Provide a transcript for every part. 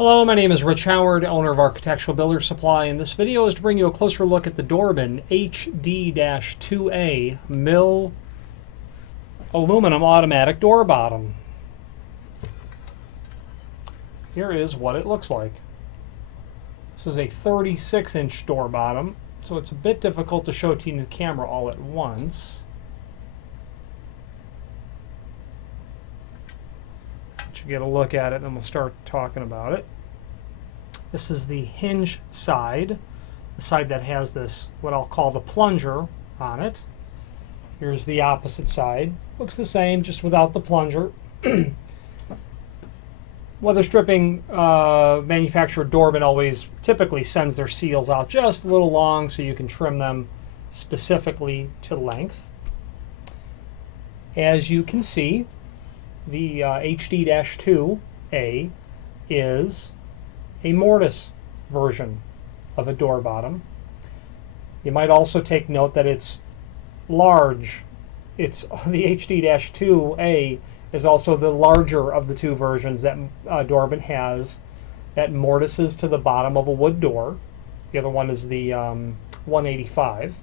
Hello, my name is Rich Howard, owner of Architectural Builder Supply, and this video is to bring you a closer look at the Dorbin HD-2A mill aluminum automatic door bottom. Here is what it looks like. This is a 36-inch door bottom, so it's a bit difficult to show to you in the camera all at once. You get a look at it and then we'll start talking about it. This is the hinge side, the side that has this, what I'll call the plunger on it. Here's the opposite side. Looks the same, just without the plunger. Weather stripping manufacturer Dorbin always typically sends their seals out just a little long so you can trim them specifically to length. As you can see, the HD-2A is a mortise version of a door bottom. You might also take note that it's large. It's the HD-2A is also the larger of the two versions that Dorbin has that mortises to the bottom of a wood door. The other one is the 185.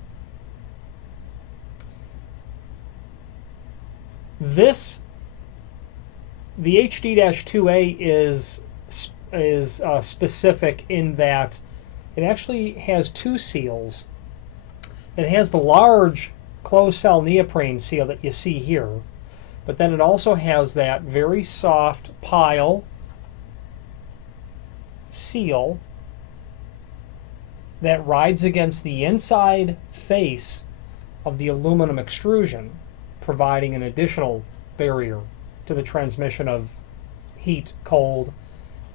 The HD-2A is specific in that it actually has two seals. It has the large closed cell neoprene seal that you see here, but then it also has that very soft pile seal that rides against the inside face of the aluminum extrusion, providing an additional barrier to the transmission of heat, cold,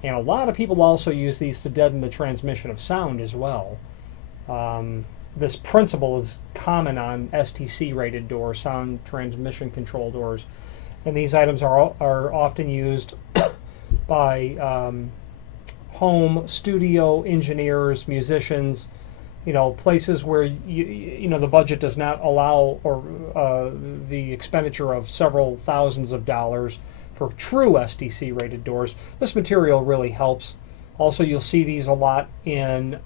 and a lot of people also use these to deaden the transmission of sound as well. This principle is common on STC rated doors, sound transmission control doors, and these items are often used by home studio engineers, musicians, places where the budget does not allow or the expenditure of several thousands of dollars for true STC rated doors. This material really helps. Also, you'll see these a lot in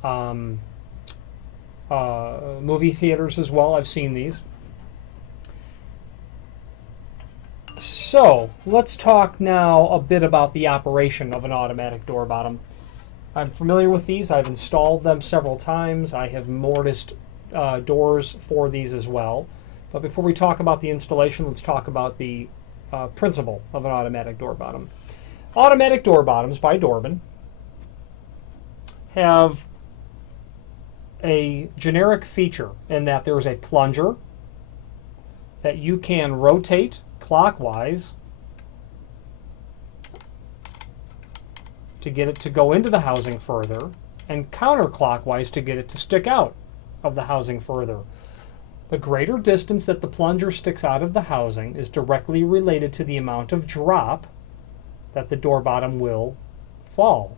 movie theaters as well. I've seen these. So let's talk now a bit about the operation of an automatic door bottom. I'm familiar with these. I've installed them several times. I have mortised doors for these as well. But before we talk about the installation, let's talk about the principle of an automatic door bottom. Automatic door bottoms by Dorbin have a generic feature in that there is a plunger that you can rotate clockwise to get it to go into the housing further, and counterclockwise to get it to stick out of the housing further. The greater distance that the plunger sticks out of the housing is directly related to the amount of drop that the door bottom will fall.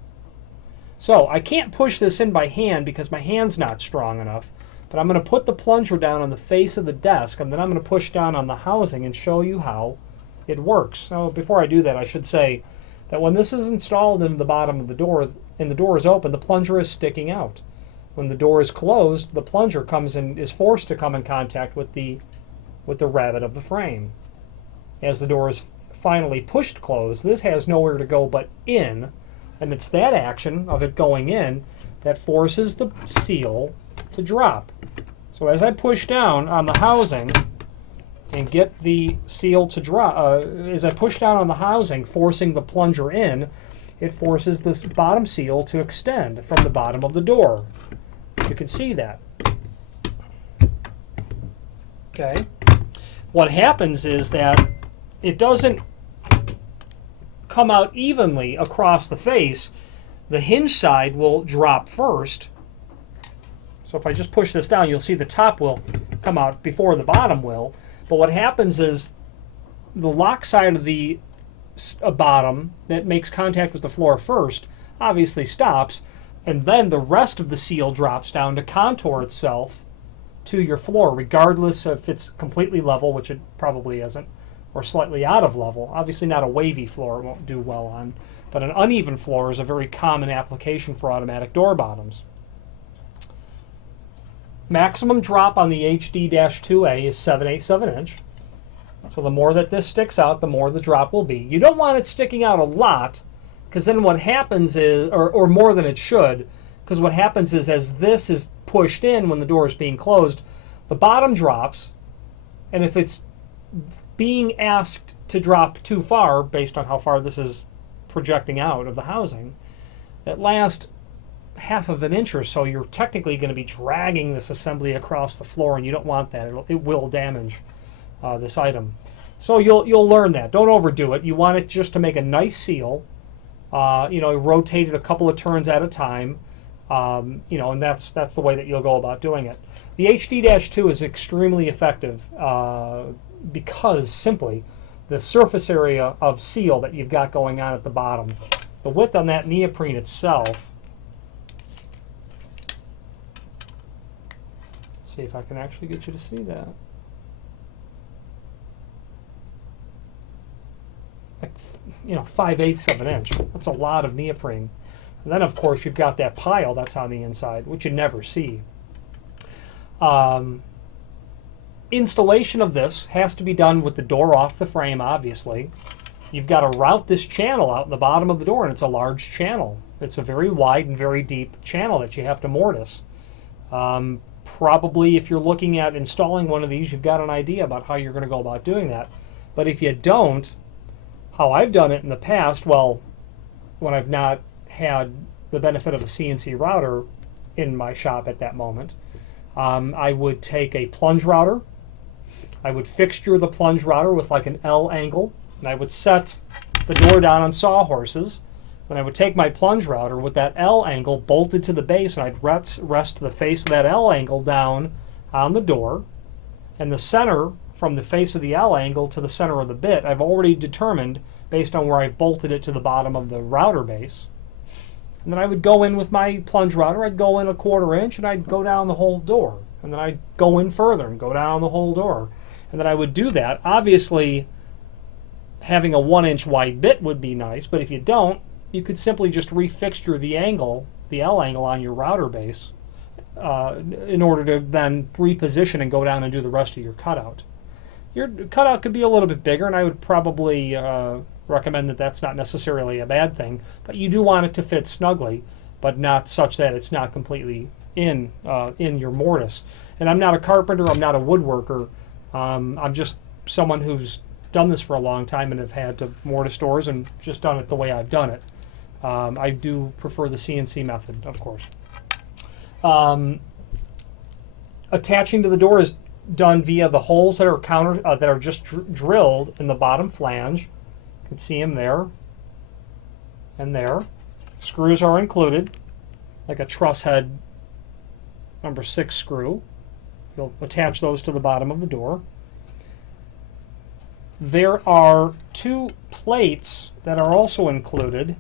So I can't push this in by hand because my hand's not strong enough, but I'm going to put the plunger down on the face of the desk, and then I'm going to push down on the housing and show you how it works. So before I do that, I should say that when this is installed in the bottom of the door and the door is open, the plunger is sticking out. When the door is closed, the plunger is forced to come in contact with the rabbet of the frame. As the door is finally pushed closed, this has nowhere to go but in, and it's that action of it going in that forces the seal to drop. So as I push down on the housing and get the seal to drop, as I push down on the housing, forcing the plunger in, it forces this bottom seal to extend from the bottom of the door. You can see that. Okay. What happens is that it doesn't come out evenly across the face. The hinge side will drop first. So if I just push this down, you'll see the top will come out before the bottom will. But what happens is the lock side of the bottom that makes contact with the floor first obviously stops, and then the rest of the seal drops down to contour itself to your floor, regardless if it's completely level, which it probably isn't, or slightly out of level. Obviously not a wavy floor, it won't do well on, but an uneven floor is a very common application for automatic door bottoms. Maximum drop on the HD-2A is 7/8 of an inch. So the more that this sticks out, the more the drop will be. You don't want it sticking out a lot, because then what happens is, or more than it should, because what happens is as this is pushed in when the door is being closed, the bottom drops, and if it's being asked to drop too far, based on how far this is projecting out of the housing, at last half of an inch or so, you're technically going to be dragging this assembly across the floor, and you don't want that. It will damage this item. So you'll learn that. Don't overdo it. You want it just to make a nice seal. Rotate it a couple of turns at a time. And that's the way that you'll go about doing it. The HD-2 is extremely effective because simply the surface area of seal that you've got going on at the bottom, the width on that neoprene itself. See if I can actually get you to see that. Like, 5/8 of an inch. That's a lot of neoprene. And then, of course, you've got that pile that's on the inside, which you never see. Installation of this has to be done with the door off the frame, obviously. You've got to route this channel out in the bottom of the door, and it's a large channel. It's a very wide and very deep channel that you have to mortise. Probably, if you're looking at installing one of these, you've got an idea about how you're going to go about doing that. But if you don't, how I've done it in the past, well, when I've not had the benefit of a CNC router in my shop at that moment, I would take a plunge router. I would fixture the plunge router with like an L angle, and I would set the door down on sawhorses. Then I would take my plunge router with that L angle bolted to the base, and I'd rest the face of that L angle down on the door. And the center, from the face of the L angle to the center of the bit, I've already determined based on where I bolted it to the bottom of the router base. And then I would go in with my plunge router. I'd go in 1/4 inch, and I'd go down the whole door. And then I'd go in further and go down the whole door. And then I would do that. Obviously, having a 1-inch wide bit would be nice, but if you don't, you could simply just refixture the angle, the L angle on your router base, in order to then reposition and go down and do the rest of your cutout. Your cutout could be a little bit bigger, and I would probably recommend that that's not necessarily a bad thing, but you do want it to fit snugly, but not such that it's not completely in your mortise. And I'm not a carpenter, I'm not a woodworker, I'm just someone who's done this for a long time and have had to mortise doors and just done it the way I've done it. I do prefer the CNC method, of course. Attaching to the door is done via the holes that are just drilled in the bottom flange. You can see them there and there. Screws are included, like a truss head number 6 screw. You'll attach those to the bottom of the door. There are 2 plates that are also included.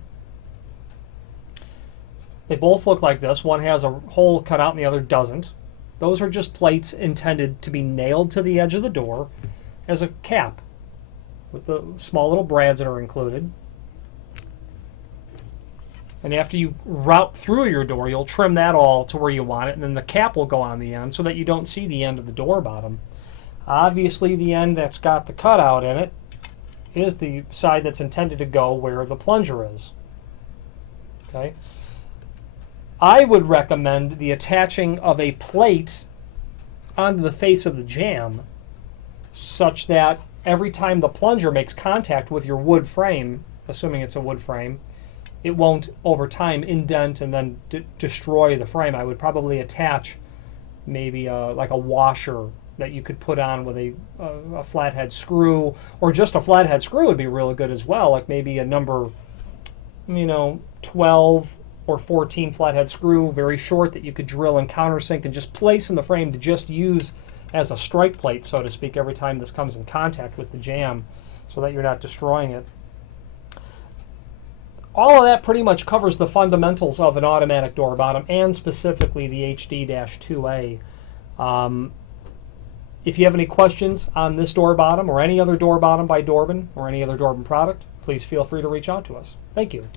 They both look like this. One has a hole cut out and the other doesn't. Those are just plates intended to be nailed to the edge of the door as a cap with the small little brads that are included. And after you route through your door, you'll trim that all to where you want it, and then the cap will go on the end so that you don't see the end of the door bottom. Obviously, the end that's got the cutout in it is the side that's intended to go where the plunger is. Okay. I would recommend the attaching of a plate onto the face of the jamb such that every time the plunger makes contact with your wood frame, assuming it's a wood frame, it won't over time indent and then destroy the frame. I would probably attach maybe like a washer that you could put on with a flathead screw, or just a flathead screw would be really good as well, like maybe a number 12 or 14 flathead screw, very short, that you could drill and countersink and just place in the frame to just use as a strike plate, so to speak, every time this comes in contact with the jamb, so that you're not destroying it. All of that pretty much covers the fundamentals of an automatic door bottom, and specifically the HD-2A. If you have any questions on this door bottom or any other door bottom by Dorbin or any other Dorbin product, please feel free to reach out to us. Thank you.